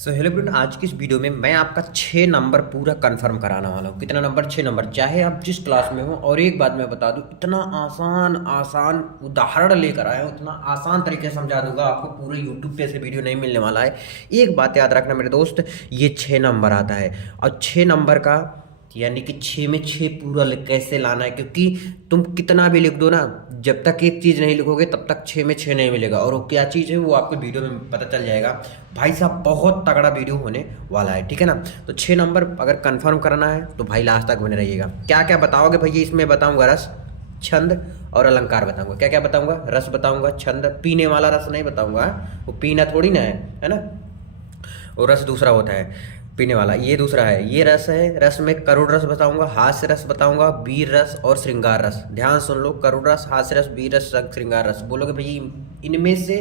So hello friend, आज की इस वीडियो में मैं आपका 6 नंबर पूरा कंफर्म कराने वाला हूँ। कितना नंबर? 6 नंबर। चाहे आप जिस क्लास में हो। और एक बात मैं बता दूँ, इतना आसान आसान उदाहरण लेकर आया हूँ, इतना आसान तरीके से समझा दूंगा आपको, पूरे यूट्यूब पे ऐसे वीडियो नहीं मिलने वाला है। एक बात याद रखना मेरे दोस्त, ये 6 नंबर आता है और 6 नंबर का यानी कि 6 में 6 पूरा कैसे लाना है, क्योंकि तुम कितना भी लिख दो ना, जब तक एक चीज़ नहीं लिखोगे तब तक 6 में 6 नहीं मिलेगा। और वो क्या चीज़ है वो आपको वीडियो में पता चल जाएगा। भाई साहब बहुत तगड़ा वीडियो होने वाला है, ठीक है ना। तो 6 नंबर अगर कंफर्म करना है तो भाई लास्ट तक बने रहिएगा। क्या क्या बताओगे भैया? इसमें बताऊंगा रस, छंद और अलंकार बताऊंगा। क्या क्या बताऊंगा? रस बताऊंगा, छंद, पीने वाला रस नहीं बताऊंगा, वो पीना थोड़ी ना है ना। वो रस दूसरा होता है, पीने वाला ये दूसरा है। ये रस है, रस में करुण रस बताऊंगा, हास्य रस बताऊंगा, वीर रस और श्रृंगार रस। ध्यान सुन लो, करुण रस, हास्य रस, वीर रस, श्रृंगार रस। बोलोगे भैया इनमें से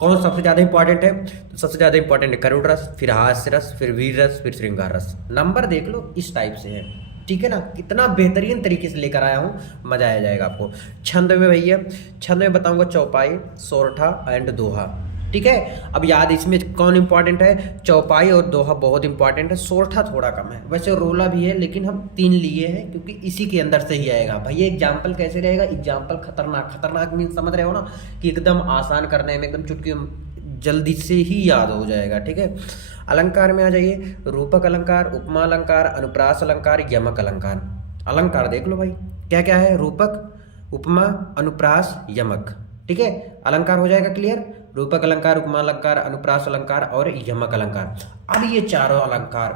कौन सबसे ज़्यादा इंपॉर्टेंट है? तो सबसे ज़्यादा इंपॉर्टेंट है करुण रस, फिर हास्य रस, फिर वीर रस, फिर श्रृंगार रस। नंबर देख लो, इस टाइप से है, ठीक है ना। कितना बेहतरीन तरीके से लेकर आया हूँ, मजा आ जाएगा आपको। छंद में भैया, छंद में बताऊंगा चौपाई, सोरठा एंड दोहा, ठीक है। अब याद इसमें कौन इंपॉर्टेंट है? चौपाई और दोहा बहुत इंपॉर्टेंट है, सोरठा थोड़ा कम है। वैसे रोला भी है लेकिन हम 3 लिए हैं क्योंकि इसी के अंदर से ही आएगा। भैया एग्जाम्पल कैसे रहेगा? एग्जाम्पल खतरनाक, खतरनाक मीन समझ रहे हो ना, कि एकदम आसान करने में एकदम चुटकी जल्दी से ही याद हो जाएगा, ठीक है। अलंकार में आ जाइए, रूपक अलंकार, उपमा अलंकार, अनुप्रास अलंकार, यमक अलंकार। अलंकार देख लो भाई, क्या क्या है? रूपक, उपमा, अनुप्रास, यमक, ठीक है। अलंकार हो जाएगा क्लियर। रूपक अलंकार, उपमा अलंकार, अनुप्रास अलंकार और यमक अलंकार। अब ये चारों अलंकार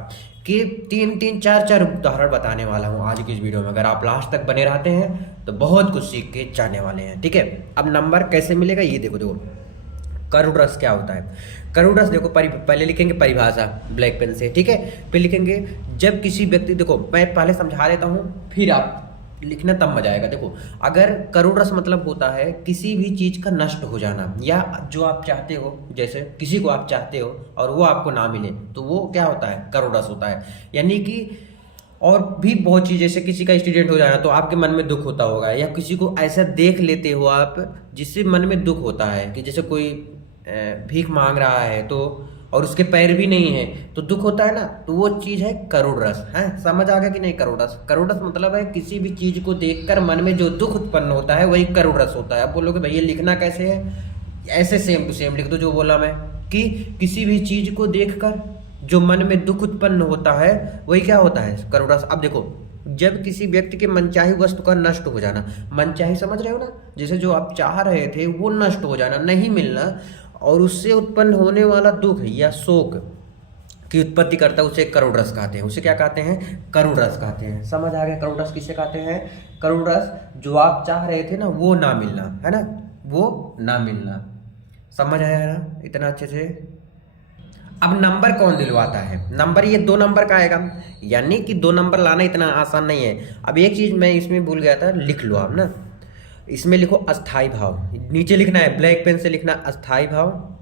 के 3 3 4 4 उदाहरण बताने वाला हूँ आज की इस वीडियो में। अगर आप लास्ट तक बने रहते हैं तो बहुत कुछ सीख के जाने वाले हैं, ठीक है। अब नंबर कैसे मिलेगा ये देखो। देखो करुण रस क्या होता है? करुण रस देखो, पहले लिखेंगे परिभाषा ब्लैक पेन से, ठीक है। फिर लिखेंगे जब किसी व्यक्ति, देखो मैं पहले समझा देता हूँ फिर आप लिखना, तब मजा आएगा। देखो, अगर करुण रस मतलब होता है किसी भी चीज का नष्ट हो जाना, या जो आप चाहते हो, जैसे किसी को आप चाहते हो और वो आपको ना मिले, तो वो क्या होता है? करुण रस होता है। यानी कि और भी बहुत चीज़, जैसे किसी का एक्सीडेंट हो जाना तो आपके मन में दुख होता होगा, या किसी को ऐसा देख लेते हो आप जिससे मन में दुख होता है, कि जैसे कोई भीख मांग रहा है तो, और उसके पैर भी नहीं है तो दुख होता है ना, तो वो चीज़ है करुण रस। है समझ आ गया कि नहीं? करुण रस, करुण रस मतलब है किसी भी चीज़ को देखकर मन में जो दुख उत्पन्न होता है वही करुण रस होता है। अब बोलोगे भैया लिखना कैसे है? ऐसे सेम टू सेम लिख दो जो बोला मैं, कि किसी भी चीज़ को देखकर जो मन में दुख उत्पन्न होता है वही क्या होता है? करुण रस। अब देखो, जब किसी व्यक्ति के मनचाही वस्तु का नष्ट हो जाना, मनचाही समझ रहे हो ना, जैसे जो आप चाह रहे थे वो नष्ट हो जाना, नहीं मिलना, और उससे उत्पन्न होने वाला दुख या शोक की उत्पत्ति करता है, उसे करुण रस कहते हैं। उसे क्या कहते हैं? करुण रस कहते हैं। समझ आ गया करुण रस किसे कहते हैं? करुण रस जो आप चाह रहे थे ना वो ना मिलना, है ना, वो ना मिलना। समझ आया ना इतना अच्छे से? अब नंबर कौन दिलवाता है? नंबर ये 2 नंबर का आएगा, यानी कि 2 नंबर लाना इतना आसान नहीं है। अब एक चीज मैं इसमें भूल गया था, लिख लो आप ना, इसमें लिखो अस्थाई भाव, नीचे लिखना है ब्लैक पेन से लिखना अस्थाई भाव।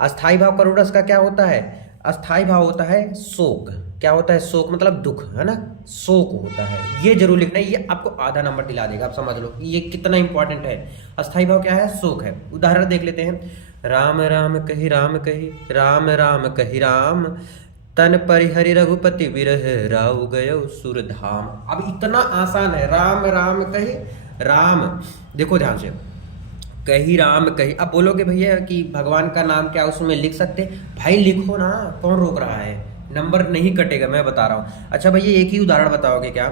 अस्थाई भाव करुण रस का क्या होता है? अस्थाई भाव होता है शोक। क्या होता है? शोक मतलब दुख, है ना, शोक होता है। ये जरूर लिखना है, ये आपको आधा नंबर दिला देगा। आप समझ लो ये कितना इंपॉर्टेंट है। अस्थाई भाव क्या है? शोक है। उदाहरण देख लेते हैं। राम राम कही राम कही, राम राम कही राम, तन परिहरि रघुपति विरह राउ गयो सुरधाम। अब इतना आसान है, राम राम कही राम, देखो ध्यान से, कही राम कही। अब बोलोगे भैया कि भगवान का नाम क्या उसमें लिख सकते? भाई लिखो ना, कौन रोक रहा है? नंबर नहीं कटेगा, मैं बता रहा हूँ। अच्छा भैया एक ही उदाहरण बताओगे क्या?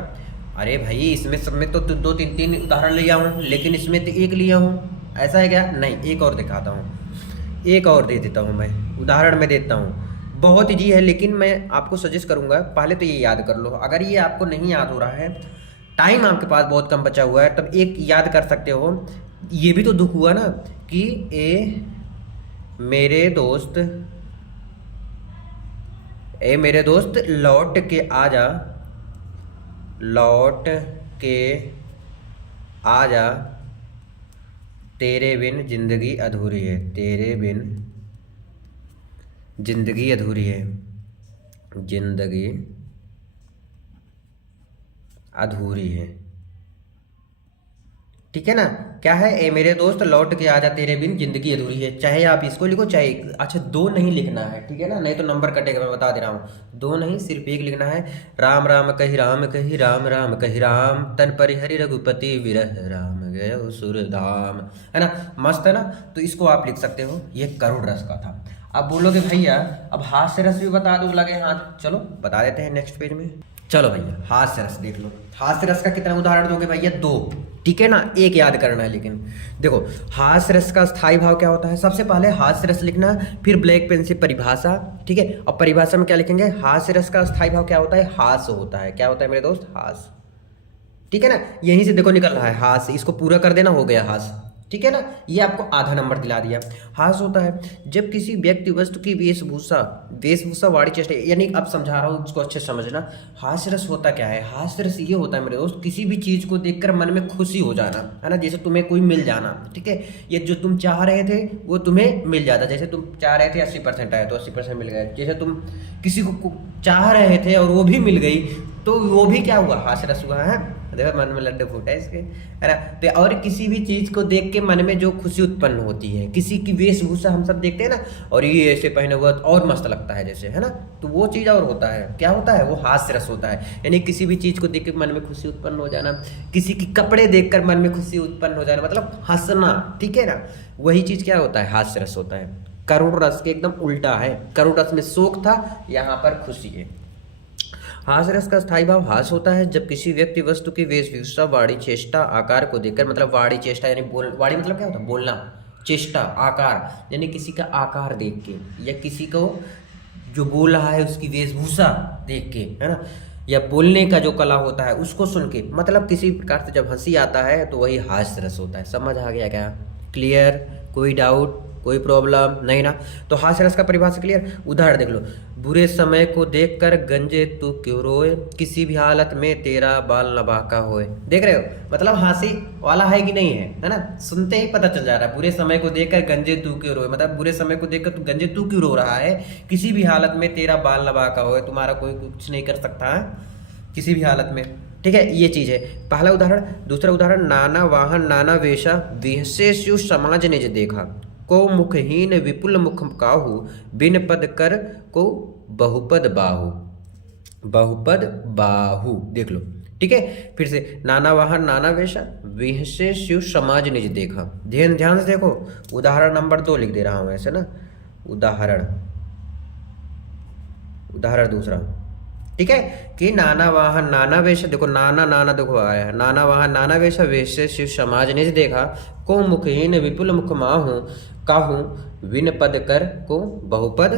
अरे भाई इसमें सब में तो 2 3 3 उदाहरण लिया हूँ, लेकिन इसमें तो एक लिया हूँ, ऐसा है क्या? नहीं, एक और दिखाता हूँ, एक और दे देता हूँ मैं, उदाहरण में देता हूँ। बहुत ईजी है, लेकिन मैं आपको सजेस्ट करूंगा पहले तो ये याद कर लो। अगर ये आपको नहीं याद हो रहा है, टाइम आपके पास बहुत कम बचा हुआ है, तब एक याद कर सकते हो। ये भी तो दुख हुआ ना, कि ए मेरे दोस्त, ए मेरे दोस्त लौट के आ जा, लौट के आ जा, तेरे बिन जिंदगी अधूरी है, तेरे बिन जिंदगी अधूरी है, जिंदगी अधूरी है, ठीक है ना। क्या है, ए मेरे दोस्त लौट के आजा तेरे बिन जिंदगी अधूरी है। चाहे आप इसको लिखो चाहे, अच्छा दो नहीं लिखना है, ठीक है ना, नहीं तो नंबर कटेगा, मैं बता दे रहा हूँ। दो नहीं, सिर्फ एक लिखना है। राम राम कही राम कही राम राम कही राम, तन परिहरि रघुपति विरह राम गयो सुरधाम। है ना, मस्त है ना। तो इसको आप लिख सकते हो, ये करुण रस का था। अब बोलोगे भैया अब हास्य रस भी बता दो, लगे हाथ, चलो बता देते हैं नेक्स्ट पेज में। चलो भैया हास्य रस देख लो। हास्य रस का कितना उदाहरण दोगे भैया, दो, ठीक है ना, एक याद करना है। लेकिन देखो हास्य रस का स्थायी भाव क्या होता है, सबसे पहले हास्य रस लिखना, फिर ब्लैक पेन से परिभाषा, ठीक है। और परिभाषा में क्या लिखेंगे, हास्य रस का स्थायी भाव क्या होता है, हास्य होता है। क्या होता है मेरे दोस्त, हास्य, ठीक है ना। यहीं से देखो निकल रहा है हास्य, इसको पूरा कर देना, हो गया हास्य, ठीक है ना। ये आपको आधा नंबर दिला दिया। हास्य होता है जब किसी व्यक्ति वस्तु की वेशभूषा, वेशभूषा वाणी चेष्टा, यानी अब समझा रहा हूँ, इसको अच्छे से समझना। हास्य रस होता क्या है, हास्य रस ये होता है मेरे दोस्त, किसी भी चीज़ को देखकर मन में खुशी हो जाना, है ना। जैसे तुम्हें कोई मिल जाना, ठीक है, ये जो तुम चाह रहे थे वो तुम्हें मिल जाता। जैसे तुम चाह रहे थे 80% आए तो 80% मिल गए। जैसे तुम किसी को चाह रहे थे और वो भी मिल गई, तो वो भी क्या हुआ, हास्य रस हुआ है। देखो मन में लड्डू फूटा है इसके, है ना। तो और किसी भी चीज़ को देख के मन में जो खुशी उत्पन्न होती है, किसी की वेशभूषा हम सब देखते हैं ना, और ये ऐसे पहने हुआ तो और मस्त लगता है जैसे, है ना, तो वो चीज़ और होता है, क्या होता है, वो हास्य रस होता है। यानी किसी भी चीज़ को देख के मन में खुशी उत्पन्न हो जाना, किसी की कपड़े देखकर मन में खुशी उत्पन्न हो जाना, मतलब हंसना, ठीक है ना, वही चीज़ क्या होता है, हास्य रस होता है। करुण रस के एकदम उल्टा है, करुण रस में शोक था, यहाँ पर खुशी है। हास्य रस का स्थायी भाव हास्य होता है जब किसी व्यक्ति वस्तु की वेशभूषा वाणी चेष्टा आकार को देखकर, मतलब वाणी चेष्टा यानी बोल, वाणी मतलब क्या होता है, बोलना, चेष्टा आकार यानी किसी का आकार देख के, या किसी को जो बोल रहा है उसकी वेशभूषा देख के, है ना, या बोलने का जो कला होता है उसको सुन के, मतलब किसी प्रकार से जब हंसी आता है तो वही हास्य रस होता है। समझ आ गया क्या, क्लियर, कोई डाउट, कोई प्रॉब्लम नहीं ना। तो हास्य रस का परिभाषा क्लियर। उदाहरण देख लो, बुरे समय को देखकर गंजे तू क्यों रोए, किसी भी हालत में तेरा बाल न बांका होए। देख रहे हो, मतलब हंसी वाला है कि नहीं है ना, सुनते ही पता चल जा रहा है। बुरे समय को देखकर गंजे तू क्यों रोए, मतलब बुरे समय को देखकर तू गंजे तू क्यों रो रहा है, किसी भी हालत में तेरा बाल न बांका होए, तुम्हारा कोई कुछ नहीं कर सकता है किसी भी हालत में, ठीक है। ये चीज है पहला उदाहरण। दूसरा उदाहरण, नाना वाहन नाना वेशा, विशेषु समाज निज देखा, को मुखहीन विपुल मुख काहू, बिन पद कर को बहुपद बाहु, बहुपद बाहु, देख लो, ठीक है। फिर से, नाना वाहन नाना वेशा, विशेषु समाज निज देखा। ध्यान ध्यान से देखो, उदाहरण नंबर 2 लिख दे रहा हूं ऐसे ना, उदाहरण, उदाहरण दूसरा, ठीक है, कि नाना वाहन नाना वेश, देखो नाना नाना देखो आया है, नाना वाहन नाना वेश, वेश शिव समाज निज देखा, को मुखहीन विपुल मुख माहू, काहू विन पद कर को बहुपद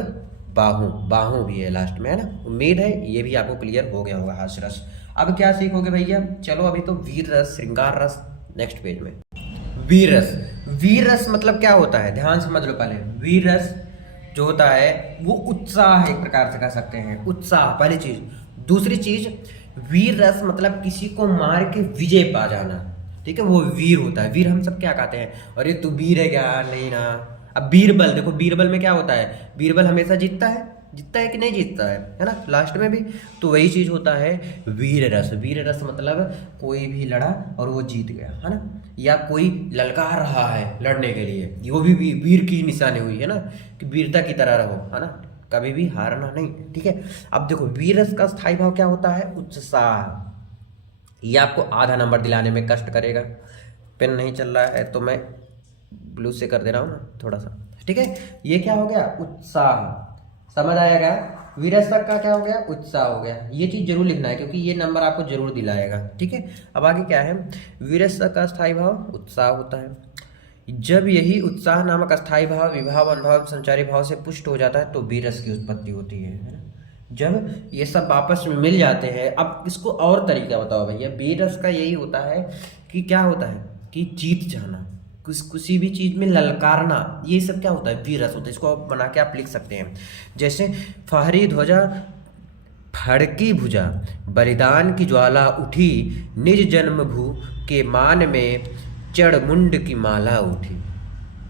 बाहू, बाहू भी है लास्ट में, है ना। उम्मीद है ये भी आपको क्लियर हो गया होगा हास्य रस। अब क्या सीखोगे भैया, चलो अभी तो वीर रस, श्रृंगार रस, नेक्स्ट पेज में। वीर रस, वीर रस मतलब क्या होता है, ध्यान समझ लो पहले। वीर रस जो होता है वो उत्साह, एक प्रकार से कह सकते हैं उत्साह, पहली चीज। दूसरी चीज, वीर रस मतलब किसी को मार के विजय पा जाना, ठीक है, वो वीर होता है। वीर हम सब क्या कहते हैं, अरे तू वीर है क्या, नहीं ना। अब बीरबल देखो, बीरबल में क्या होता है, बीरबल हमेशा जीतता है, जीतता है कि नहीं जीतता है ना, लास्ट में भी। तो वही चीज होता है वीर रस। वीर रस मतलब कोई भी लड़ा और वो जीत गया, है ना, या कोई ललकार रहा है लड़ने के लिए, वो भी वीर की निशानी हुई, है ना, कि वीरता की तरह रहो, है ना, कभी भी हारना नहीं, ठीक है। अब देखो वीर रस का स्थायी भाव क्या होता है, उत्साह। ये आपको आधा नंबर दिलाने में कष्ट करेगा। पेन नहीं चल रहा है तो मैं ब्लू से कर दे रहा हूँ ना थोड़ा सा, ठीक है। ये क्या हो गया, उत्साह, समझ आएगा। वीरस्व का क्या हो गया, उत्साह हो गया। ये चीज जरूर लिखना है क्योंकि ये नंबर आपको जरूर दिलाएगा, ठीक है। अब आगे क्या है, वीरस्व का स्थायी भाव उत्साह होता है। जब यही उत्साह नामक स्थायी भाव विभाव अनुभव संचारी भाव से पुष्ट हो जाता है तो वीरस की उत्पत्ति होती है ना। जब ये सब आपस में मिल जाते हैं, अब इसको और तरीका बताओ भैया। वीरस का यही होता है कि क्या होता है कि जीत जाना, किसी भी चीज में ललकारना, ये सब क्या होता है, वीरस होता है। इसको आप बना के आप लिख सकते हैं, जैसे फहरी ध्वजा फड़की भुजा, बलिदान की ज्वाला उठी, निज जन्म भू के मान में चढ़ मुंड की माला उठी,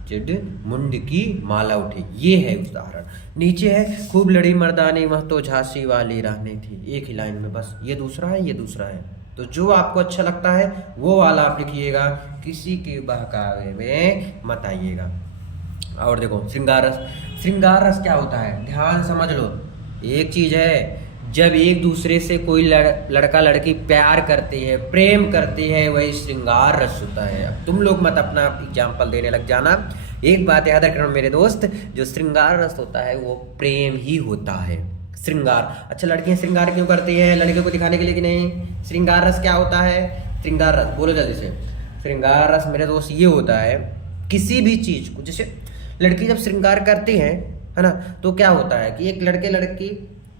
चढ़ मुंड की माला उठी। ये है उदाहरण। नीचे है खूब लड़ी मर्दानी वह तो झांसी वाली रानी थी, एक ही लाइन में बस। ये दूसरा है, ये दूसरा है, तो जो आपको अच्छा लगता है वो वाला आप लिखिएगा, किसी के बहकावे में मत आइएगा। और देखो श्रृंगार रस, श्रृंगार रस क्या होता है, ध्यान समझ लो। एक चीज है, जब एक दूसरे से कोई लड़का लड़की प्यार करती है, प्रेम करती है, वही श्रृंगार रस होता है। अब तुम लोग मत अपना एग्जाम्पल देने लग जाना। एक बात याद रखना मेरे दोस्त, जो श्रृंगार रस होता है वो प्रेम ही होता है। श्रृंगार, अच्छा लड़कियां श्रृंगार क्यों करती है, लड़कियों को दिखाने के लिए कि नहीं? श्रृंगार रस क्या होता है? श्रृंगार रस बोलो जल्दी से। श्रृंगार रस मेरे दोस्त ये होता है, किसी भी चीज को, जैसे लड़की जब श्रृंगार करती है ना, तो क्या होता है कि एक लड़के लड़की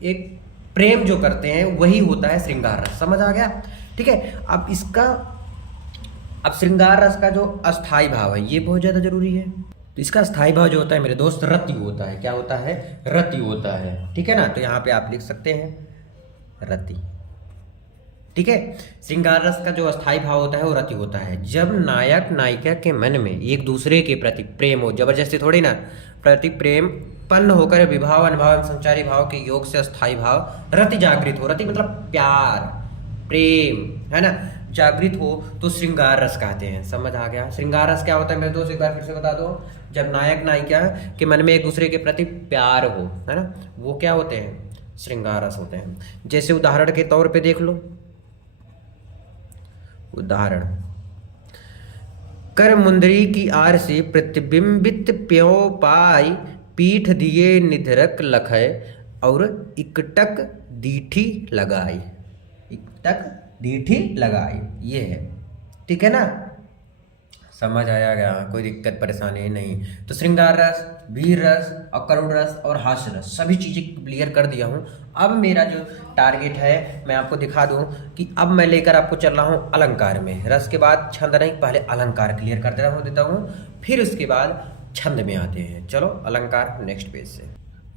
एक प्रेम जो करते हैं वही होता है श्रृंगार रस। समझ आ गया? ठीक है। अब श्रृंगार रस का जो अस्थाई भाव है ये बहुत ज्यादा जरूरी है। तो इसका अस्थाई भाव जो होता है मेरे दोस्त रति होता है। क्या होता है? रति होता है। ठीक है ना, तो यहाँ पे आप लिख सकते हैं रति। ठीक है। श्रृंगार रस का जो अस्थाई भाव होता है वो रति होता है। जब नायक नायिका के मन में एक दूसरे के प्रति प्रेम हो, जबरदस्ती थोड़ी ना, प्रति प्रेम पन्न होकर विभाव अनुभाव एवं संचारी भाव के योग से अस्थाई भाव रति जागृत हो। रति मतलब प्यार, प्रेम, है ना, जागृत हो तो श्रृंगार रस कहते हैं। समझ आ गया? श्रृंगार रस क्या होता है मेरे दोस्त, एक बार फिर से बता दो। जब नायक नायिका के मन में एक दूसरे के प्रति प्यार हो, है ना, वो क्या होते हैं? श्रृंगार रस होते हैं। जैसे उदाहरण के तौर पे देख लो, उदाहरण, कर मुंदरी की आर से प्रतिबिंबित प्यो पाई, पीठ दिए निधरक लखय, और इकटक दीठी लगाई। इकटक दीठी लगाई, ये है। ठीक है ना, समझ आया गया? कोई दिक्कत परेशानी नहीं। तो श्रृंगार रस, वीर रस और करुण रस और हास्य रस सभी चीज़ें क्लियर कर दिया हूँ। अब मेरा जो टारगेट है मैं आपको दिखा दूँ कि अब मैं लेकर आपको चल रहा हूँ अलंकार में। रस के बाद छंद नहीं, पहले अलंकार क्लियर कर देता हूँ, फिर उसके बाद छंद में आते हैं। चलो अलंकार नेक्स्ट पेज से।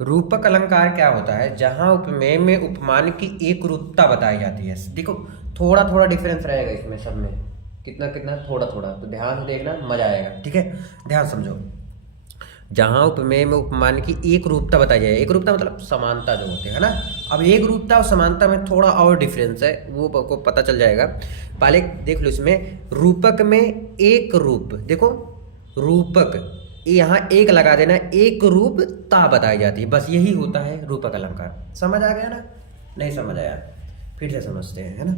रूपक अलंकार क्या होता है? जहाँ उपमेय में उपमान की एक रूपता बताई जाती है। देखो थोड़ा थोड़ा डिफरेंस रहेगा इसमें सब में, कितना कितना, थोड़ा थोड़ा, तो ध्यान से देखना, मजा आएगा। ठीक है, ध्यान समझो। जहाँ उपमेय में उपमान की एक रूपता बताई जाए, एक रूपता मतलब समानता जो होते हैं ना। अब एक रूपता और समानता में थोड़ा और डिफरेंस है, वो आपको पता चल जाएगा। पहले देख लो, इसमें रूपक में एक रूप, देखो रूपक, यहाँ एक लगा देना, एक रूपता बताई जाती है, बस यही होता है रूपक अलंकार। समझ आ गया ना? नहीं समझ आया? फिर से समझते हैं, है ना।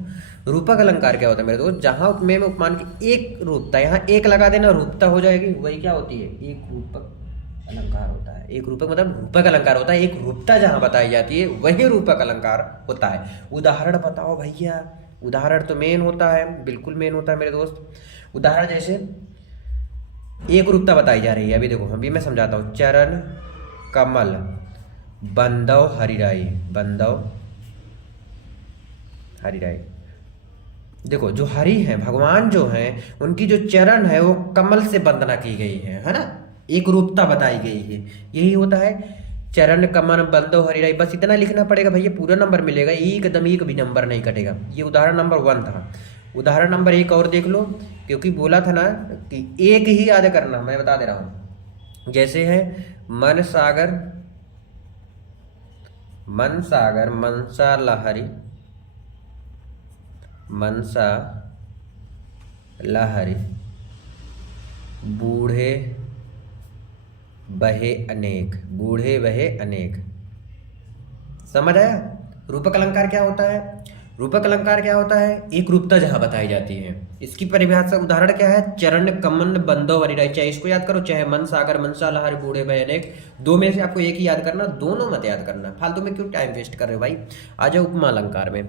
रूपक अलंकार क्या होता है मेरे दोस्त? जहाँ उपमेय में उपमान की एक रूपता, यहाँ एक लगा देना, रूपता हो जाएगी, वही क्या होती है? एक रूपक अलंकार होता है। एक रूपक मतलब रूपक अलंकार होता है, एक रूपता जहाँ बताई जाती है वही रूपक अलंकार होता है। उदाहरण बताओ भैया। उदाहरण तो मेन होता है, बिल्कुल मेन होता है मेरे दोस्त। उदाहरण जैसे एक रूपता बताई जा रही है, अभी देखो, अभी मैं समझाता हूँ। चरण कमल बंदव हरिराई, बंदव हरिराई। देखो जो हरि हैं, भगवान जो हैं, उनकी जो चरण है वो कमल से वंदना की गई है ना। एक रूपता बताई गई है, यही होता है चरण कमल बंदव हरिराई। बस इतना लिखना पड़ेगा भैया, पूरा नंबर मिलेगा, एकदम एक भी नंबर नहीं कटेगा। ये उदाहरण नंबर 1 था। उदाहरण नंबर 1 और देख लो, क्योंकि बोला था ना कि एक ही याद करना, मैं बता दे रहा हूँ। जैसे है मन सागर, मन सागर, मनसा लहरी, मनसा लहरी, बूढ़े बहे अनेक, बूढ़े बहे अनेक। समझ आया? रूपक अलंकार क्या होता है? रूपक अलंकार क्या होता है? एक रूपता जहाँ बताई जाती है। इसकी परिभाषा उदाहरण क्या है? चरण कमल बंदो हरिराई। चाहे इसको याद करो, चाहे मन सागर, मनसा लहरी, बूढ़े बहे अनेक, दो में से आपको एक ही याद करना, दोनों मत याद करना। फालतू में क्यों टाइम वेस्ट कर रहे हो भाई? आ जाओ उपमा अलंकार में।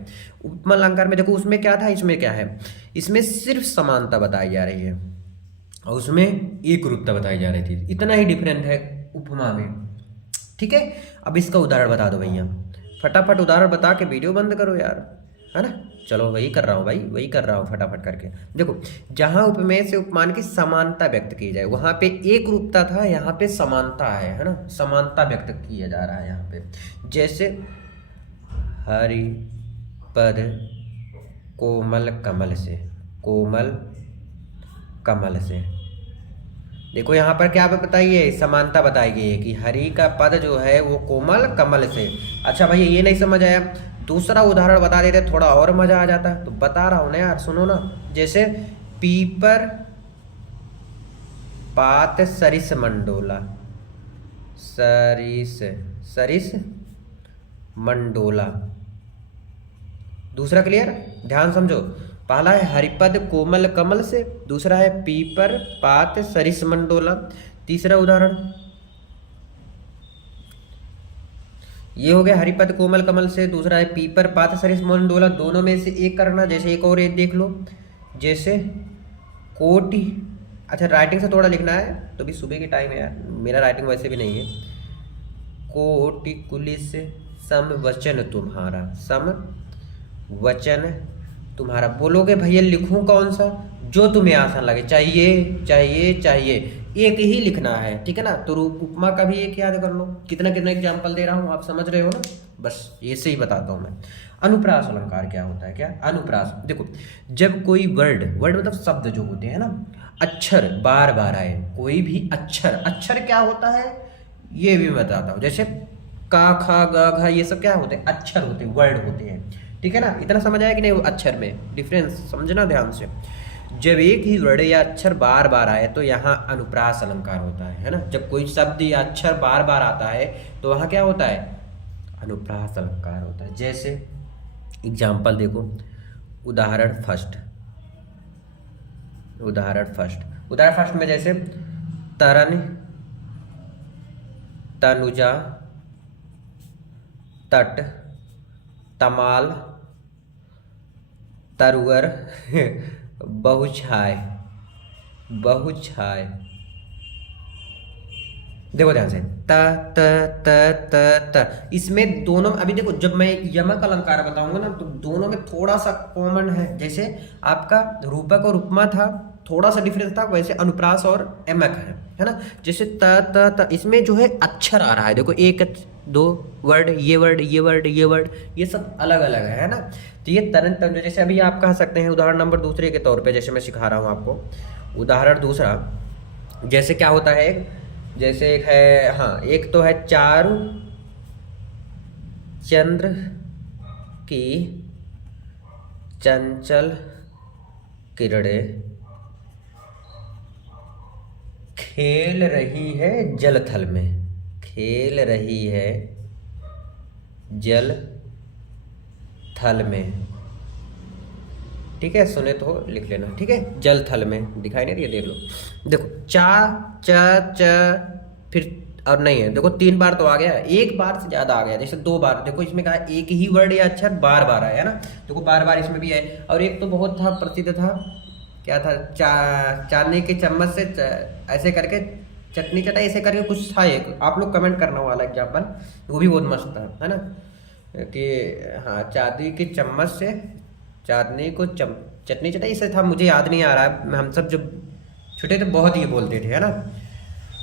उपमा अलंकार में देखो, उसमें क्या था, इसमें क्या है? इसमें सिर्फ समानता बताई जा रही है और उसमें एक रूपता बताई जा रही थी। इतना ही डिफरेंट है उपमा में। ठीक है, अब इसका उदाहरण बता दो भैया, फटाफट उदाहरण बता के वीडियो बंद करो यार, है ना। चलो वही कर रहा हूँ भाई, वही कर रहा हूँ फटाफट करके। देखो जहाँ उपमेय से उपमान की समानता व्यक्त की जाए, वहाँ पे एक रूपता था, यहाँ पे समानता है ना, समानता व्यक्त किया जा रहा है यहाँ पे। जैसे हरि पद कोमल कमल से, कोमल कमल से। देखो यहाँ पर क्या बताइए, समानता बताई गई है कि हरि का पद जो है वो कोमल कमल से। अच्छा भैया ये नहीं समझ आया, दूसरा उदाहरण बता देते थोड़ा और मजा आ जाता है, तो बता रहा हूं ना यार, सुनो ना। जैसे पीपर पात सरिस मंडोला, सरिस सरिस मंडोला। दूसरा क्लियर, ध्यान समझो। पहला है हरिपद कोमल कमल से, दूसरा है पीपर पात सरिस मंडोला। तीसरा उदाहरण ये हो गया हरिपद कोमल कमल से, दूसरा है पीपर पात सरिस मंडोला। दोनों में से एक करना। जैसे एक और एक देख लो, जैसे कोटि, अच्छा राइटिंग से थोड़ा लिखना है, तो भी सुबह के टाइम है यार, मेरा राइटिंग वैसे भी नहीं है। कोटि कुलिस सम वचन तुम्हारा, सम वचन तुम्हारा। बोलोगे भैया लिखूं कौन सा, जो तुम्हें आसान लगे। चाहिए चाहिए चाहिए, एक ही लिखना है, ठीक है ना। तो रूप उपमा का भी एक याद कर लो। कितना कितना एग्जाम्पल दे रहा हूँ, आप समझ रहे हो ना। बस ऐसे ही बताता हूँ मैं। अनुप्रास अलंकार क्या होता है, क्या अनुप्रास, देखो जब कोई वर्ड, वर्ड मतलब शब्द जो होते हैं ना, अक्षर बार बार आए, कोई भी अक्षर, अक्षर क्या होता है ये भी मैं बताता हूँ। जैसे का खा गा घा ये सब क्या होते हैं, अक्षर होते हैं, वर्ड होते हैं, ठीक है ना। इतना समझ आया कि नहीं, अक्षर में डिफरेंस समझना ध्यान से। जब एक ही वर्ड या अक्षर बार बार आए तो यहाँ अनुप्रास अलंकार होता है ना। जब कोई शब्द या अक्षर बार बार आता है तो वहाँ क्या होता है, अनुप्रास अलंकार होता है। जैसे एग्जाम्पल देखो, उदाहरण फर्स्ट, उदाहरण फर्स्ट, उदाहरण फर्स्ट में जैसे तरन, तनुजा, तट, तमाल, तरुअर, बहुछाय, बहुछाय। देखो ध्यान से, त त त त त, इसमें दोनों, अभी देखो जब मैं यमक अलंकार बताऊंगा ना तो दोनों में थोड़ा सा कॉमन है। जैसे आपका रूपक और उपमा था, थोड़ा सा डिफरेंस था, वैसे अनुप्रास और यमक है ना। जैसे त त त, इसमें जो है अक्षर आ रहा है, देखो एक दो वर्ड, ये वर्ड ये वर्ड ये वर्ड, ये सब अलग अलग है ना। तो ये तरन तंज, जैसे अभी आप कह सकते हैं उदाहरण नंबर दूसरे के तौर पे, जैसे मैं सिखा रहा हूँ आपको। उदाहरण दूसरा, जैसे क्या होता है, जैसे एक है, हाँ एक तो है चारु चंद्र की चंचल किरणें खेल रही है जल थल में, खेल रही है जल थल में, ठीक है। सुने तो लिख लेना, ठीक है। जल थल में दिखाई नहीं, ये देख लो, देखो चा च च, फिर और नहीं है, देखो 3 बार तो आ गया, एक बार से ज्यादा आ गया। जैसे 2 बार, देखो इसमें कहा एक ही वर्ड या अक्षर बार बार आया है ना, देखो बार बार इसमें भी है। और एक तो बहुत था, प्रसिद्ध था, क्या था, चांदी के चम्मच से ऐसे करके चटनी चटाई, ऐसे करके कुछ था एक, आप लोग कमेंट करना वाला एग्जाम्पल, वो भी बहुत मस्त था, है ना। कि हाँ चांदी की चम्मच से चांदनी को चटनी चटाई, ऐसे था, मुझे याद नहीं आ रहा है। हम सब जब छोटे थे बहुत ये बोलते थे, है ना।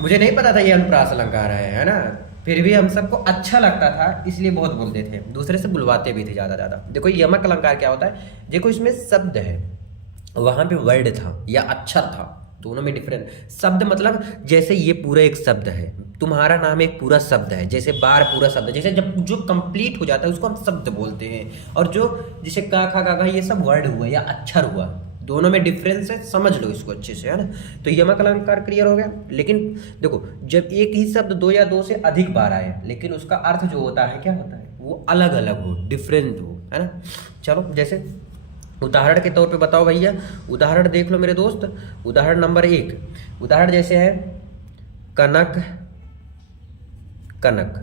मुझे नहीं पता था ये अनुप्रास अलंकार है ना। फिर भी हम सबको अच्छा लगता था, इसलिए बहुत बोलते थे, दूसरे से बुलवाते भी थे ज़्यादा ज़्यादा। देखो यमक अलंकार क्या होता है, देखो इसमें शब्द है, वहाँ पे वर्ड था या अक्षर था, दोनों में डिफरेंट। शब्द मतलब जैसे ये पूरा एक शब्द है, तुम्हारा नाम एक पूरा शब्द है, जैसे बार पूरा शब्द है, जैसे जब जो कंप्लीट हो जाता है उसको हम शब्द बोलते हैं। और जो जैसे का खा गा ये सब वर्ड हुआ या अक्षर हुआ, दोनों में डिफरेंस है, समझ लो इसको अच्छे से, है ना। तो यमक अलंकार क्लियर हो गया। लेकिन देखो जब एक ही शब्द 2 या 2 से अधिक बार आए, लेकिन उसका अर्थ जो होता है क्या होता है, वो अलग अलग हो, डिफरेंट हो, है ना। चलो जैसे उदाहरण के तौर पे बताओ भैया, उदाहरण देख लो मेरे दोस्त। उदाहरण नंबर 1, उदाहरण जैसे है कनक कनक,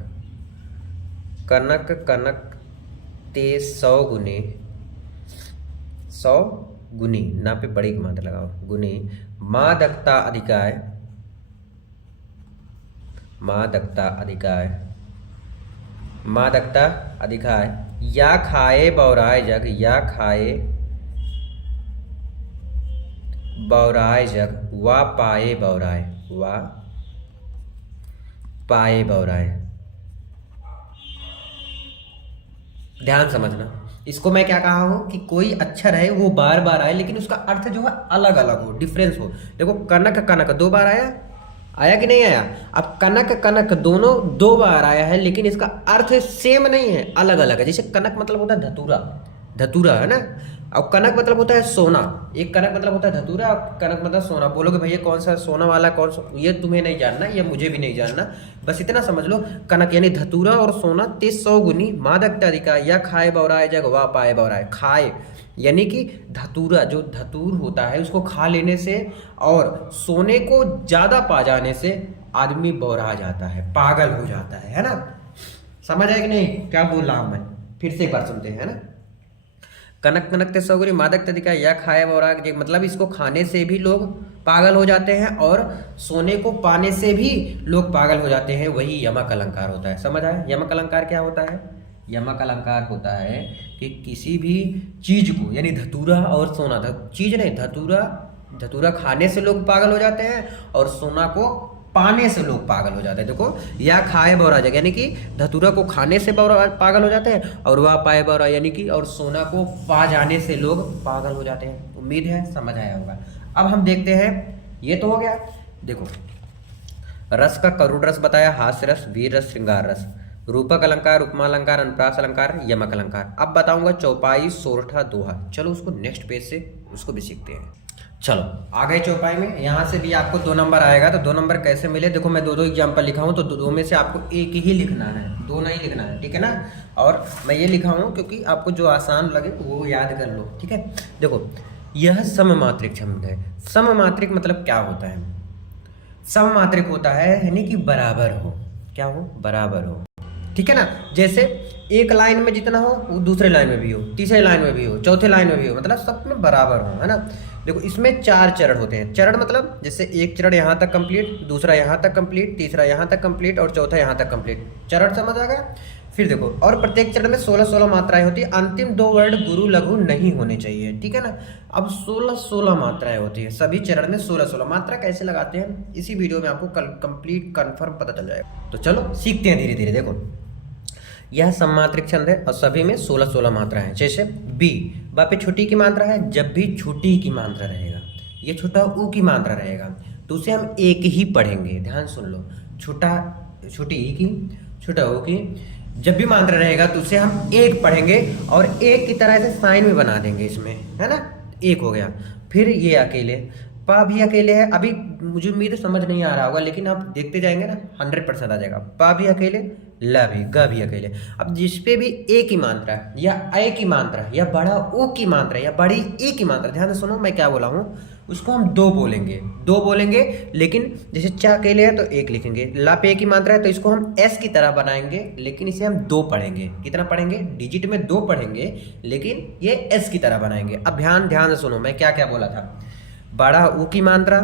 कनक कनक ते 100 गुने, 100 गुनी, ना पे बड़ी मात्रा लगाओ, गुनी मादकता अधिकाय, मादकता अधिकाय, मादकता अधिकाय, या खाए बौराए जग, या खाए बौराए जग, वा पाए बौराए, वा पाए बौराए। ध्यान समझना, इसको मैं क्या कहा हूं कि कोई अक्षर है वो बार बार आए, लेकिन उसका अर्थ जो है अलग अलग हो, डिफरेंस हो। देखो कनक कनक 2 बार आया, आया कि नहीं आया? अब कनक कनक दोनों दो बार आया है, लेकिन इसका अर्थ सेम नहीं है, अलग अलग है। जैसे कनक मतलब होता है धतूरा, धतूरा है ना, और कनक मतलब होता है सोना। एक कनक मतलब होता है धतूरा, और कनक मतलब सोना। बोलोगे भैया कौन सा सोना वाला कौन सा, ये तुम्हें नहीं जानना, ये मुझे भी नहीं जानना, बस इतना समझ लो। कनक यानी धतूरा और सोना, 300 गुनी मादक तरीका, या खाए बौराए जग वा पाए बौराए। खाए यानी कि धतूरा, जो धतूर होता है उसको खा लेने से और सोने को ज़्यादा पा जाने से आदमी बौरा जाता है, पागल हो जाता है ना। समझ आए कि नहीं क्या बोल रहा हूँ मैं? फिर से एक बार सुनते हैं ना। कनक कनक ते सौगरी मादक तरीका, या खाए बौरा, मतलब इसको खाने से भी लोग पागल हो जाते हैं और सोने को पाने से भी लोग पागल हो जाते हैं। वही यमक अलंकार होता है। समझ आया? यमक अलंकार क्या होता है? यमक अलंकार होता है कि किसी भी चीज को, यानी धतूरा और सोना, चीज नहीं, धतूरा, धतूरा खाने से लोग पागल हो जाते हैं और सोना को पाने से लोग पागल हो जाते हैं। देखो, या खाए बौरा जग, यानी कि धतूरा को खाने से पागल हो जाते हैं, और वह पाए बौरा यानी कि और सोना को पा जाने से लोग पागल हो जाते हैं। उम्मीद है समझ आया होगा। अब हम देखते हैं, ये तो हो गया। देखो, रस का करुण रस बताया, हास्य रस, वीर रस, श्रृंगार रस, रूपक अलंकार, उपमा अलंकार, अनुप्रास अलंकार, यमक अलंकार। अब बताऊंगा चौपाई, सोरठा, दोहा। चलो उसको नेक्स्ट पेज से उसको भी सीखते हैं। चलो आ गए चौपाई में। यहाँ से भी आपको 2 नंबर आएगा, तो 2 नंबर कैसे मिले? देखो, मैं 2 एग्जाम्पल लिखा हूँ, तो 2 में से आपको एक ही लिखना है, 2 नहीं लिखना है, ठीक है ना। और मैं ये लिखा हूँ क्योंकि आपको जो आसान लगे वो याद कर लो, ठीक है। देखो, यह सममात्रिक छंद है। सममात्रिक मतलब क्या होता है? सममात्रिक होता है यानी कि बराबर हो। क्या हो? बराबर हो, ठीक है ना। जैसे एक लाइन में जितना हो वो दूसरे लाइन में भी हो, तीसरे लाइन में भी हो, चौथे लाइन में भी हो, मतलब सब में बराबर हो, है ना। देखो, इसमें 4 चरण होते हैं। चरण मतलब जैसे एक चरण यहाँ तक कंप्लीट, दूसरा यहाँ तक कंप्लीट, तीसरा यहाँ तक कंप्लीट और चौथा यहाँ तक कंप्लीट। चरण समझ आ गया? फिर देखो, और प्रत्येक चरण में 16-16 मात्राएं होती है। अंतिम 2 वर्ड गुरु लघु नहीं होने चाहिए, ठीक है ना। अब 16-16 मात्राएं होती है सभी चरण में, 16-16 मात्रा कैसे लगाते हैं इसी वीडियो में आपको कल कंप्लीट कंफर्म पता चल जाएगा। तो चलो सीखते हैं धीरे धीरे। देखो, यह सममात्रिक छंद है और सभी में 16-16 मात्रा है। जैसे बी, बा पे छोटी की मात्रा है, जब भी छोटी की मात्रा रहेगा, ये छोटा ऊ की मात्रा रहेगा, तो उसे हम एक ही पढ़ेंगे। ध्यान सुन लो, छोटा छोटी ई की, छोटा ऊ की, जब भी मात्रा रहेगा तो उसे हम एक पढ़ेंगे और एक की तरह से साइन में बना देंगे इसमें, है ना। एक हो गया। फिर ये अकेले, पा भी अकेले है। अभी मुझे उम्मीद है समझ नहीं आ रहा होगा, लेकिन आप देखते जाएंगे ना 100% आ जाएगा। पा भी अकेले, ला भी, गा भी अकेले। अब जिसपे भी ए की मात्रा या ए की मात्रा या बड़ा ओ की मात्रा या बड़ी ई की मात्रा, ध्यान से सुनो मैं क्या बोला हूँ, उसको हम 2 बोलेंगे, 2 बोलेंगे। लेकिन जैसे चा अकेले है तो 1 लिखेंगे, ला पे की मात्रा है तो इसको हम एस की तरह बनाएंगे, लेकिन इसे हम 2 पढ़ेंगे। कितना पढ़ेंगे? डिजिट में 2 पढ़ेंगे, लेकिन ये एस की तरह बनाएंगे। अब ध्यान से सुनो मैं क्या क्या बोला था। बड़ा ऊ की मात्रा,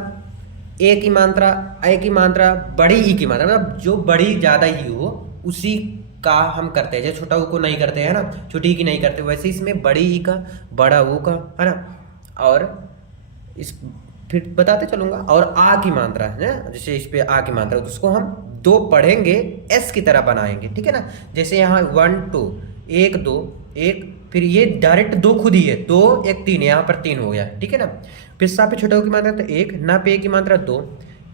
ए की मात्रा, ए की मात्रा, बड़ी ई की मात्रा, मतलब जो बड़ी ज़्यादा ही हो उसी का हम करते हैं। जैसे छोटा ऊ को नहीं करते हैं ना, छोटी ई की नहीं करते, वैसे इसमें बड़ी ई का, बड़ा ऊ का, है ना। और इस फिर बताते चलूँगा। और आ की मात्रा है ना, जैसे इस पे आ की मात्रा, तो उसको हम 2 पढ़ेंगे, एस की तरह बनाएंगे, ठीक है ना। जैसे यहाँ 1 2, 1 2 1, फिर ये डायरेक्ट 2 खुद ही है, 2 1 3, यहाँ पर 3 हो गया, ठीक है ना। फिर सा पे छोटा ऊ की मात्रा तो 1, ना पे ए की मात्रा 2,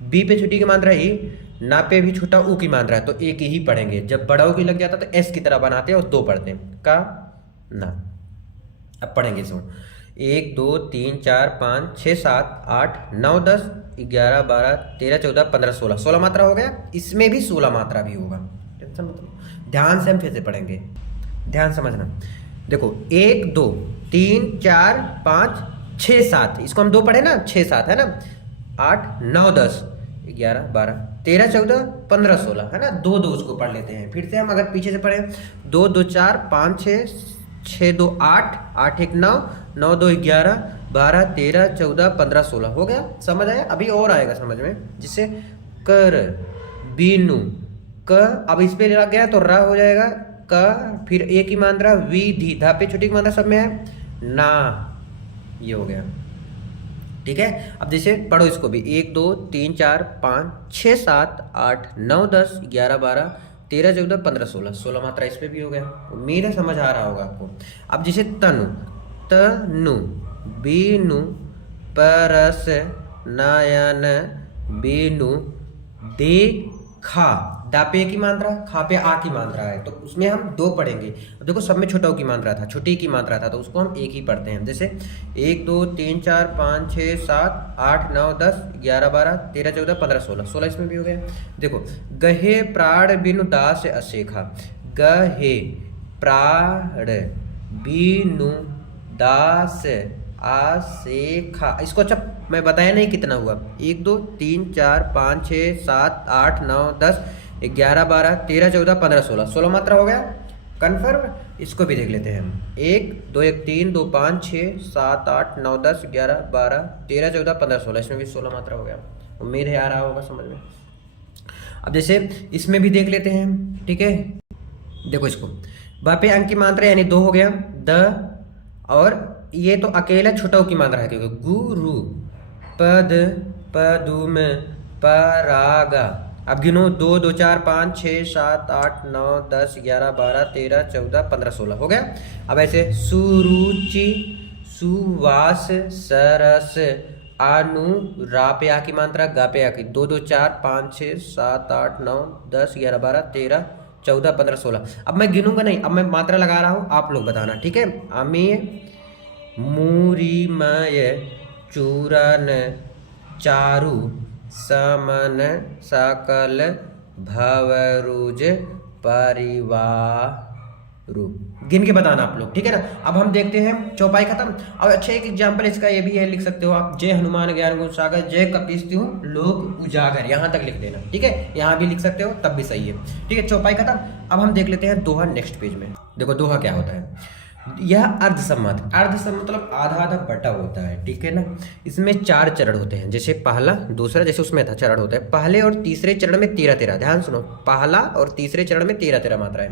बी पे छोटी की मात्रा ई, ना पे भी छोटा ऊ की मात्रा है तो 1 ही पढ़ेंगे। जब बड़ा ऊ की लग जाता तो एस की तरह बनाते हैं और 2 पढ़ते हैं, का ना। अब पढ़ेंगे इसको, 1 2 3 4 5 6 7 8 9 10 11 12 13 14 15 16, 16 मात्रा हो गया। इसमें भी 16 मात्रा भी होगा, टेंशन मत लो। ध्यान से हम फिर से पढ़ेंगे, ध्यान समझना। देखो, 1 2 3 4 5 6 7, इसको हम 2 पढ़े ना, 6 7 है ना, 8 9 10 11 12 13 14 15 16, है ना। 2 2 उसको पढ़ लेते हैं। फिर से हम अगर पीछे से पढ़े, 2 2 4 5 6 6 2 8 8 1 9 9 2 11 12 13 14 15 16 हो गया। समझ आया? अभी और आएगा समझ में, जिससे कर, बीनू, क, अब इस पे लग गया तो रा हो जाएगा, क, फिर ए की मात्रा, विधि, धा पे छोटी की मात्रा सब में है, ना, ये हो गया, ठीक है। अब जैसे पढ़ो इसको भी, 1 2 3 4 5 6 7 8 9 10 11 12 13 14 15 16, 16 मात्रा इस पे भी हो गया। उम्मीद है समझ आ रहा होगा आपको। अब जैसे तनु, तनु, बीनु, परस, नयन, बीनु, देखा, दा पे की मात्रा, खा पे आ की मात्रा है, तो उसमें हम दो पढ़ेंगे। अब देखो सब में छोटा की मात्रा था, छोटी की मात्रा था, तो उसको हम एक ही पढ़ते हैं। जैसे 1 2 3 4 5 6 7 8 9 10 11 12 13 14 15 16, 16 इसमें भी हो गया। देखो गहे प्राण बिनु दास असेखा, गहे प्राण बिनु दास आसेखा, इसको अच्छा मैं बताया नहीं कितना हुआ, 1 2 3 4 5 6 7 8 9 10 11 12 13 14 15 16, 16 मात्रा हो गया कन्फर्म। इसको भी देख लेते हैं हम, 1 2 1 3 2 5 6 7 8 9 10 11 12 13 14 15 16, इसमें भी 16 मात्रा हो गया। उम्मीद है आ रहा होगा समझ में। अब जैसे इसमें भी देख लेते हैं, ठीक है। देखो इसको वापे अंक की मात्रा यानी 2 हो गया, द, और ये तो अकेला छोटा की मात्रा है क्योंकि गुरु पद पदुम परागा। अब गिनो 2 2 4 5 6 7 8 9 10 11 12 13 14 15 16 हो गया। अब ऐसे सुरुचि सुवास सरस अनु, रा पे आ की मात्रा, गा पे आ की, 2 2 4 5 6 7 8 9 10 11 12 13 14 15 16। अब मैं गिनूंगा नहीं, अब मैं मात्रा लगा रहा हूँ, आप लोग बताना, ठीक है। अमीय मूरिमय चूरन चारु समन सकल भवरुज परिवारु, गिन के बताना आप लोग, ठीक है ना। अब हम देखते हैं चौपाई खत्म। अब अच्छा एक एग्जाम्पल इसका ये भी है, लिख सकते हो आप, जय हनुमान ज्ञान गुण सागर जय कपीस हूँ लोक उजागर, यहाँ तक लिख देना, ठीक है। यहाँ भी लिख सकते हो तब भी सही है, ठीक है। चौपाई खत्म। अब हम देख लेते हैं दोहा नेक्स्ट पेज में। देखो दोहा क्या होता है, यह अर्धसम्मत, अर्धसम्मत मतलब आधा आधा बटा होता है, ठीक है ना। इसमें 4 चरण होते हैं, जैसे पहला दूसरा, जैसे उसमें था चरण होता है, पहले और तीसरे चरण में 13 13, ध्यान सुनो, पहला और तीसरे चरण में 13 13 मात्राएं,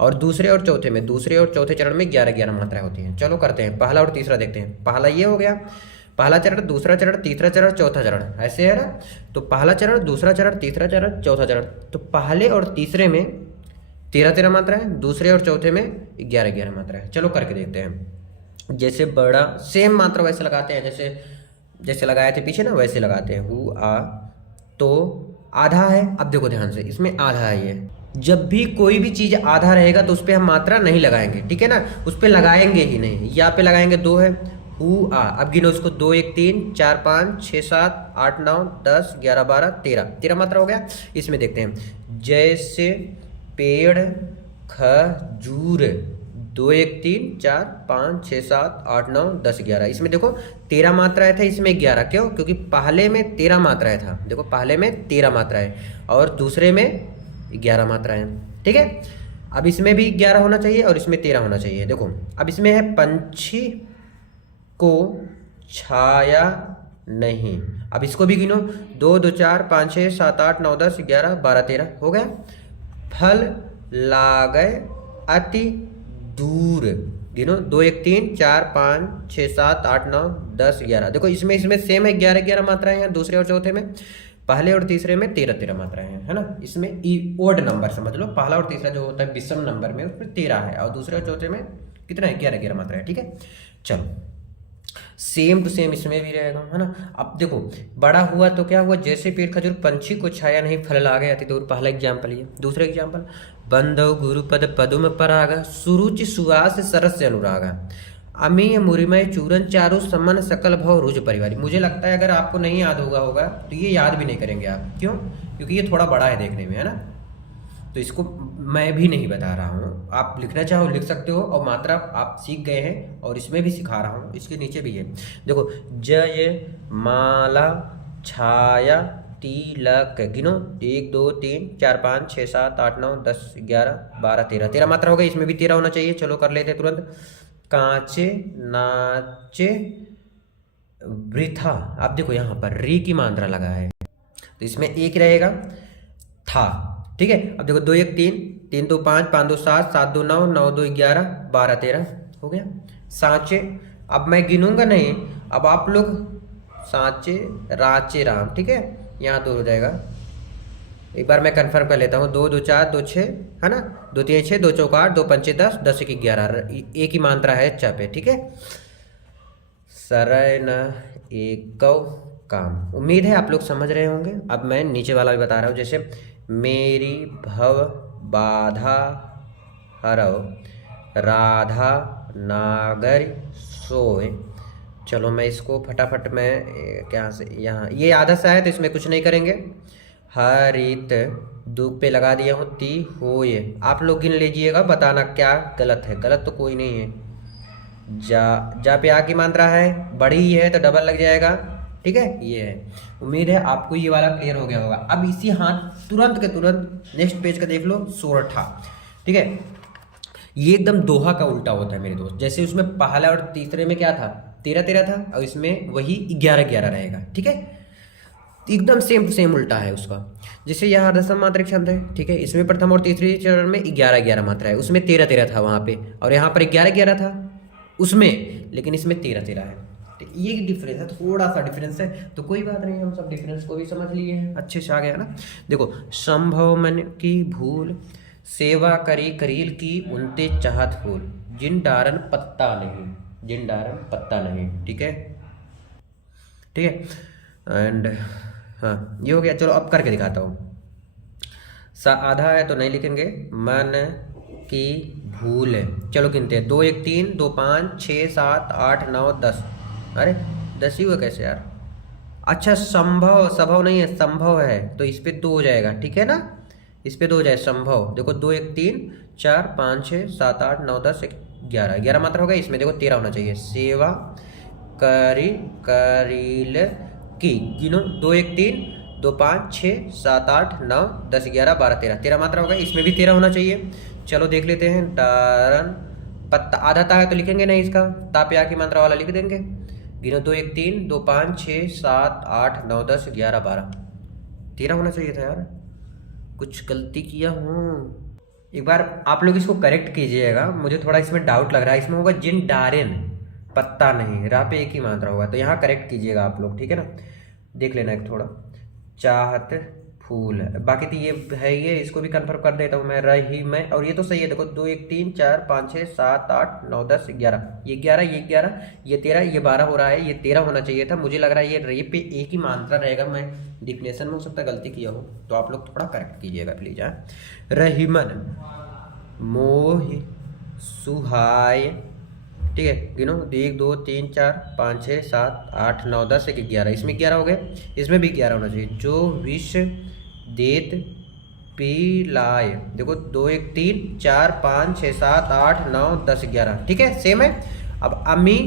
और दूसरे और चौथे चरण में 11 11 मात्राएं होती हैं। चलो करते हैं पहला और तीसरा, देखते हैं। पहला ये हो गया, पहला चरण, दूसरा चरण, तीसरा चरण, चौथा चरण, ऐसे है ना। तो पहला चरण, दूसरा चरण, तीसरा चरण, चौथा चरण, तो पहले और तीसरे में 13 13 मात्रा है, दूसरे और चौथे में 11 11 मात्रा है। चलो करके देखते हैं। जैसे बड़ा सेम मात्रा वैसे लगाते हैं, जैसे लगाए थे पीछे ना, वैसे लगाते हैं। हु आ, तो आधा है। अब देखो ध्यान से, इसमें आधा है ये, जब भी कोई भी चीज़ आधा रहेगा तो उस पर हम मात्रा नहीं लगाएंगे, ठीक है ना, उस पर लगाएंगे ही नहीं। यहाँ पे लगाएंगे 2 है, हु आ। अब गिनो उसको, 2 1 3 4 5 6 7 8 9 10 11 12 13, 13 मात्रा हो गया। इसमें देखते हैं, जैसे पेड़ खजूर, 2 1 3 4 5 6 7 8 9 10 11, इसमें देखो 13 मात्राएं था, इसमें 11, क्यों? क्योंकि पहले में 13 मात्राएं था, देखो पहले में 13 मात्राएं और दूसरे में 11 मात्राएं, ठीक है। अब इसमें भी 11 होना चाहिए और इसमें 13 होना चाहिए। देखो अब इसमें है पंछी को छाया नहीं, अब इसको भी गिनो, 2 2 4 5 6 7 8 9 10 11 12 13 हो गया। फल लागे अति दूर, गिनो, 2 1 3 4 5 6 7 8 9 10 11, देखो इसमें सेम है, 11 11 मात्राएं हैं, दूसरे और चौथे में, पहले और तीसरे में 13 13 मात्राएं हैं, है ना। इसमें ओड नंबर समझ लो, पहला और तीसरा जो होता है विषम नंबर में, उसमें 13 है, और दूसरे और चौथे में कितना है, 11 11 मात्रा है, ठीक है। चलो सेम टू सेम इसमें भी रहेगा, है ना। अब देखो बड़ा हुआ तो क्या हुआ, जैसे पेड़ खजूर पंछी को छाया नहीं, फल लागे अति दूर, पहला एग्जाम्पल ये। दूसरा एग्जाम्पल, बंधव गुरुपद पदुम परागा, सुरुचि सुवास सरस से अनुरागा, अमीय मुरिमय चूरन चारु समन सकल भव रुज परिवारी। मुझे लगता है अगर आपको नहीं याद होगा तो ये याद भी नहीं करेंगे आप, क्यों? क्योंकि ये थोड़ा बड़ा है देखने में, है ना, तो इसको मैं भी नहीं बता रहा हूँ, आप लिखना चाहो लिख सकते हो, और मात्रा आप सीख गए हैं और इसमें भी सिखा रहा हूँ, इसके नीचे भी है। देखो जय माला छाया तिलक, गिनो, 1 2 3 4 5 6 7 8 9 10 11 12 13, 13 मात्रा हो गई, इसमें भी 13 होना चाहिए। चलो कर लेते तुरंत। कांचे नाचे वृथा, आप देखो यहाँ पर री की मात्रा लगा है, तो इसमें एक रहेगा था, ठीक है। अब देखो 2 1 3 3 2 5 5 2 7 7 2 9 9 2 11 12 13 हो गया। सांचे, अब मैं गिनूंगा नहीं, अब आप लोग सांचे राचे राम, ठीक है, यहाँ 2 हो जाएगा। एक बार मैं कंफर्म कर लेता हूँ, 2 2 4 2 6, है ना, 2 3 6 2 4 8 2 5 10 10 1 11, एक ही मात्रा है चा पे, ठीक है। सरय न एकौ काम। उम्मीद है आप लोग समझ रहे होंगे। अब मैं नीचे वाला भी बता रहा हूँ, जैसे मेरी भव बाधा हरव राधा नागर सोए। चलो मैं इसको फटाफट में क्या से यहाँ ये आधा सा है तो इसमें कुछ नहीं करेंगे। हरित दूप पे लगा दिया हूँ ती हो ये। आप लोग गिन लीजिएगा, बताना क्या गलत है। गलत तो कोई नहीं है। जा पे आ की मात्रा है, बड़ी ही है तो डबल लग जाएगा। ठीक है, ये है। उम्मीद है आपको ये वाला क्लियर हो गया होगा। अब इसी हाथ तुरंत के तुरंत नेक्स्ट पेज का देख लो, सोरठा। ठीक है, ये एकदम दोहा का उल्टा होता है मेरे दोस्त। जैसे उसमें पहला और तीसरे में क्या था, 13 था, और इसमें वही 11 रहेगा। ठीक है, एकदम सेम टू सेम उल्टा है उसका। जैसे यहाँ दशम मात्रिक छंद है, ठीक है, इसमें प्रथम और तीसरे चरण में 11 मात्रा है, उसमें 13 था वहाँ पे, और यहाँ पर 11 था उसमें, लेकिन इसमें 13 है। ठीक, ये डिफरेंस है, थोड़ा सा डिफरेंस है, तो कोई बात नहीं, हम सब डिफरेंस को भी समझ लिए हैं, अच्छे से आ गया ना। देखो, संभव मन की भूल, सेवा करी करील की उनते चाहत फूल, जिन डारन पत्ता नहीं, जिन डारन पत्ता नहीं। ठीक है, ठीक है, एंड हाँ ये हो गया। चलो अब करके दिखाता हूँ। सा आधा है तो नहीं लिखेंगे। मन की भूल है, चलो गिनते हैं। 2 1 3 2 5 6 7 8 9 10। अरे 10 ही हुआ कैसे यार? अच्छा, संभव, संभव नहीं है, संभव है, तो इस पे 2 हो जाएगा। ठीक है ना, इस पे 2 हो जाए संभव। देखो 2 1 3 4 5 6 7 8 9 10 11 मात्रा हो गया। इसमें देखो 13 होना चाहिए। सेवा करी करील की, गिनो 2 1 3 2 5 6 7 8 9 10 11 12 13 मात्रा हो गया। इसमें भी 13 होना चाहिए। चलो देख लेते हैं। डारन पत्ता, आधा ता है तो लिखेंगे नहीं, इसका ताप्या की मात्रा वाला लिख देंगे। गिनो 2 1 3 2 5 6 7 8 9 10 11 12 13 होना चाहिए था यार, कुछ गलती किया हूँ। एक बार आप लोग इसको करेक्ट कीजिएगा, मुझे थोड़ा इसमें डाउट लग रहा है। इसमें होगा जिन डारेन पत्ता नहीं, रा पे एक ही मात्रा होगा, तो यहाँ करेक्ट कीजिएगा आप लोग। ठीक है ना, देख लेना एक थोड़ा। चाहत फूल, बाकी तो ये है, ये इसको भी कंफर्म कर देता हूँ मैं। रही मैं, और ये तो सही है। देखो 2 1 3 4 5 6 7 8 9 10 11, ये 11 ये 11 ये 13 ये 12 हो रहा है, ये 13 होना चाहिए था। मुझे लग रहा है ये रे पे एक ही मात्रा रहेगा। मैं डिफिनेशन में हो सकता है गलती किया हो, तो आप लोग थोड़ा करेक्ट कीजिएगा प्लीज। हाँ, रहीमन मोह सुहाय। ठीक है, गिनो 1 2 3 4 5 6 7 8 9 10 11, इसमें 11 हो गए, इसमें भी 11 होना चाहिए। जो विष देत पिलाय, देखो 2 1 3 4 5 6 7 8 9 10 11, ठीक है, सेम है। अब अम्मी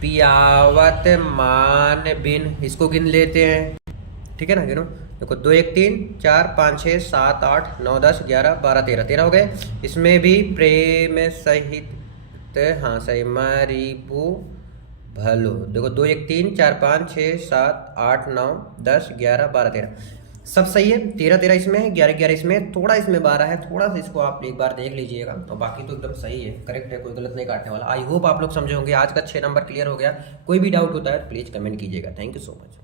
पियावत मान बिन, इसको गिन लेते हैं। ठीक है ना, गिनो, देखो 2 1 3 4 5 6 7 8 9 10 11 12 13 हो गए। इसमें भी प्रेम सहित, हाँ सही, मरीपू भलो, देखो 2 1 3 4 5 6 7 8 9 10 11 12 13 सब सही है। 13 13 इसमें है, 11 11 इसमें, थोड़ा इसमें 12 है, थोड़ा सा इसको आप एक बार देख लीजिएगा, तो बाकी तो एकदम सही है, करेक्ट है, कोई गलत नहीं काटने वाला। आई होप आप लोग समझे होंगे। आज का 6 नंबर क्लियर हो गया। कोई भी डाउट होता है तो प्लीज़ कमेंट कीजिएगा। Thank you so much.